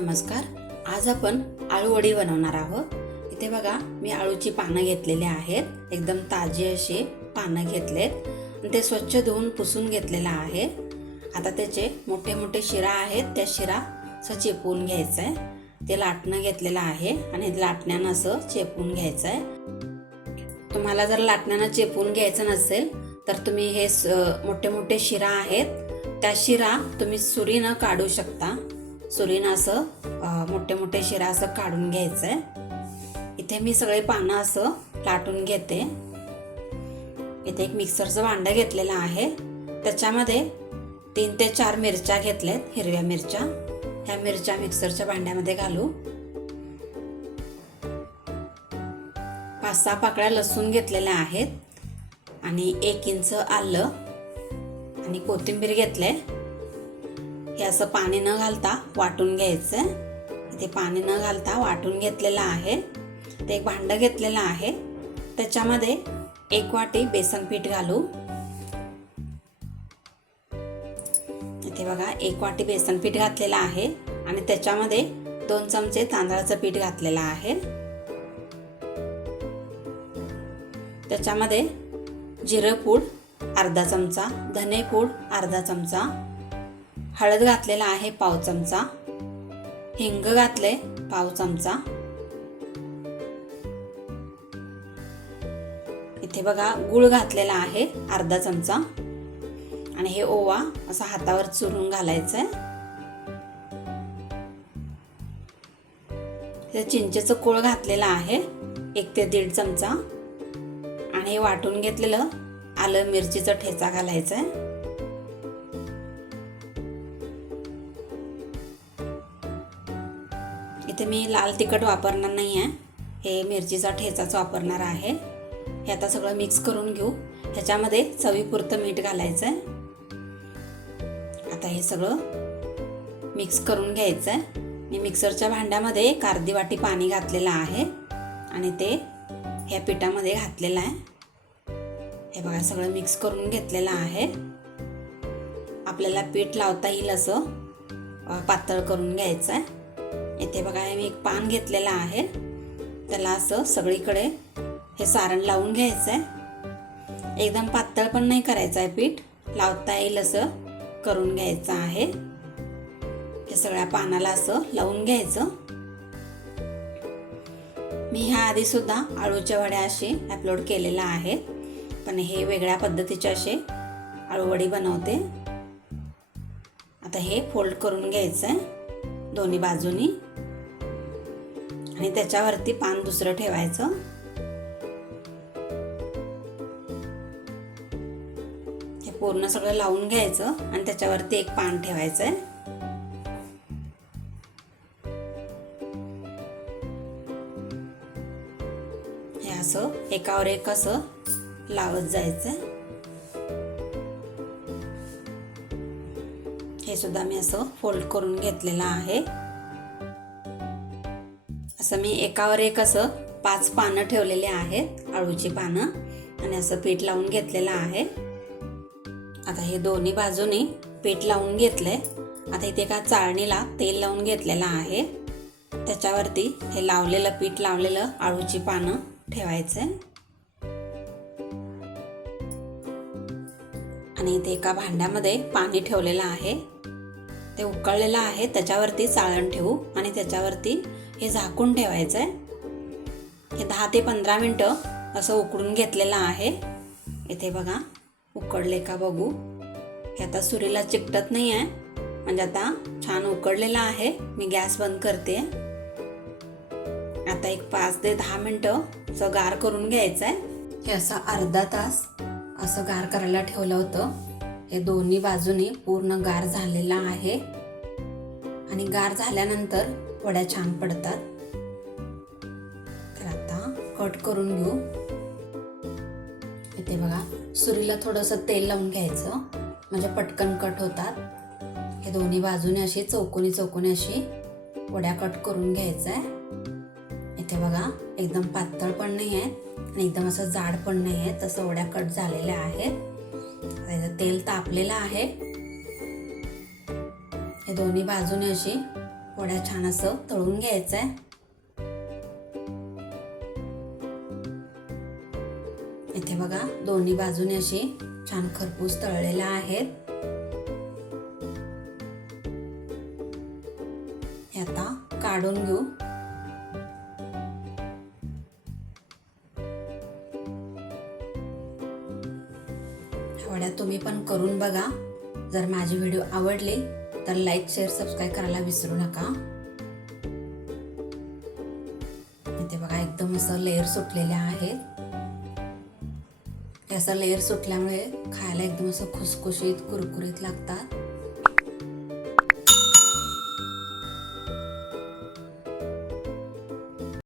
नमस्कार. आज आपण आळूवडी बनवणार आहोत. इथे बघा मी आळूची पानं घेतलेली आहेत. एकदम ताजी अशी पानं घेतलेत. आणि ते स्वच्छ धुवून पुसून घेतलेलं आहे. आता त्याचे मोठे मोठे शिरा आहेत. त्या शिरा असं चेपवून घ्यायचं आहे ते लाटणं घेतलेलं आहे आणि लाटण्यानं असं चेपून घ्यायचं आहे तुम्हाला जर लाटण्यानं चेपून घ्यायचं नसेल तर तुम्ही हे स- मोठे मोठे शिरा आहेत. त्या शिरा तुम्ही सुरीनं काढू शकता. सुरीनं असं मोठे मोठे शिरा असं काढून घ्यायचं आहे इथे मी सगळे पानं असं लाटून घेते. इथे एक मिक्सरचं भांडं घेतलेलं आहे. त्याच्यामध्ये तीन ते चार मिरच्या घेतल्यात हिरव्या मिरच्या. ह्या मिरच्या मिक्सरच्या भांड्यामध्ये घालू. पाच सहा पाकळ्या लसूण घेतलेल्या आहेत. आणि एक इंच आलं आणि कोथिंबीर घेतलं आहे हे असं पाणी न घालता वाटून घ्यायचं इथे पाणी न घालता वाटून घेतलेलं आहे. ते एक भांडं घेतलेलं आहे. त्याच्यामध्ये एक वाटी बेसन पीठ घालू. इथे बघा एक वाटी बेसन पीठ घातलेलं आहे आणि त्याच्यामध्ये दोन चमचे तांदळाचं पीठ घातलेलं आहे. त्याच्यामध्ये जिरं पूड अर्धा चमचा धने पूड अर्धा चमचा हळद घातलेला आहे पाव चमचा. हिंग घातले पाव चमचा. इथे बघा गुळ घातलेला आहे अर्धा चमचा. आणि हे ओवा असा हातावर चुरून घालायचं आहे चिंचेचं कोळ घातलेलं आहे एक ते दीड चमचा. आणि हे वाटून घेतलेलं आलं मिरचीचा ठेचा घालायचा आहे इथे मी लाल तिखट वापरणार नाही आहे हे मिरचीचा ठेचाच वापरणार आहे. हे आता सगळं मिक्स करून घेऊ. ह्याच्यामध्ये चवीपुरतं मीठ घालायचं आहे आता हे सगळं मिक्स करून घ्यायचं आहे मी मिक्सरच्या भांड्यामध्ये एक अर्धी वाटी पाणी घातलेलं आहे. आणि ते ह्या पिठामध्ये घातलेलं आहे. हे बघा सगळं मिक्स करून घेतलेलं आहे. आपल्याला पीठ लावता येईल असं पातळ करून घ्यायचं आहे इथे बघा हे मी एक पान घेतलेलं आहे. त्याला असं सगळीकडे हे सारण लावून घ्यायचं आहे एकदम पातळ पण नाही करायचं आहे पीठ. लावता येईल असं करून घ्यायचं आहे. हे सगळ्या पानाला असं लावून घ्यायचं. मी ह्या आधी सुद्धा आळूच्या वड्या असे अपलोड केलेल्या आहेत. पण हे वेगळ्या पद्धतीचे असे आळूवडी बनवते. आता हे फोल्ड करून घ्यायचं आहे दोन्ही बाजूनी. आणि त्याच्यावरती पान दुसरं ठेवायचं. हे पूर्ण सगळं लावून घ्यायचं आणि त्याच्यावरती एक पान ठेवायचं आहे हे असं एकावर एक असं लावत जायचं हे सुद्धा मी असं फोल्ड करून घेतलेलं आहे. असं मी एकावर एक असं पाच पानं ठेवलेले आहेत आळूची पानं आणि असं पीठ लावून घेतलेलं आहे. आता हे दोन्ही बाजूनी पीठ लावून घेतलं आहे आता इथे एका चाळणीला तेल लावून घेतलेलं आहे. त्याच्यावरती हे लावलेलं पीठ लावलेलं आळूची पानं ठेवायचं आहे आणि इथे एका भांड्यामध्ये पाणी ठेवलेलं आहे. ते उकळलेलं आहे त्याच्यावरती चाळण ठेवू आणि त्याच्यावरती हे झाकून ठेवायचं आहे हे दहा ते पंधरा मिनटं असं उकडून घेतलेलं आहे. इथे बघा उकडले का बघू. हे आता सुरीला चिकटत नाही आहे म्हणजे आता छान उकडलेलं आहे. मी गॅस बंद करते. आता एक पाच ते दहा मिनटं असं गार करून घ्यायचं आहे हे असं अर्धा तास असं गार करायला ठेवलं होतं. हे दोन्ही बाजूनी पूर्ण गार झालेला आहे. आणि गार झाल्यानंतर वड्या छान पडतात. तर आता कट करून घेऊ. इथे बघा सुरीला थोडंसं तेल लावून घ्यायचं. म्हणजे पटकन कट होतात. हे दोन्ही बाजूने अशी चौकोनी चौकोनी अशी वड्या कट करून घ्यायचं आहे इथे बघा एकदम पातळ पण नाही आहेत आणि एकदम असं जाड पण नाही आहे तसं वड्या कट झालेल्या आहेत. तेल तापलेलं आहे. हे दोन्ही बाजूने अशी वड्या छान असं तळून घ्यायचं आहे इथे बघा दोन्ही बाजूने अशी छान खरपूस तळलेल्या आहेत आता काढून घेऊ. तुम्ही पण करून बघा. जर माझी व्हिडिओ आवडली तर लाईक शेअर सबस्क्राईब करायला विसरू नका. इथे बघा एकदम असं लेअर सुटलेल्या आहेत. त्याचा लेअर सुटल्यामुळे खायला एकदम असं खुसखुशीत कुरकुरीत लागतात.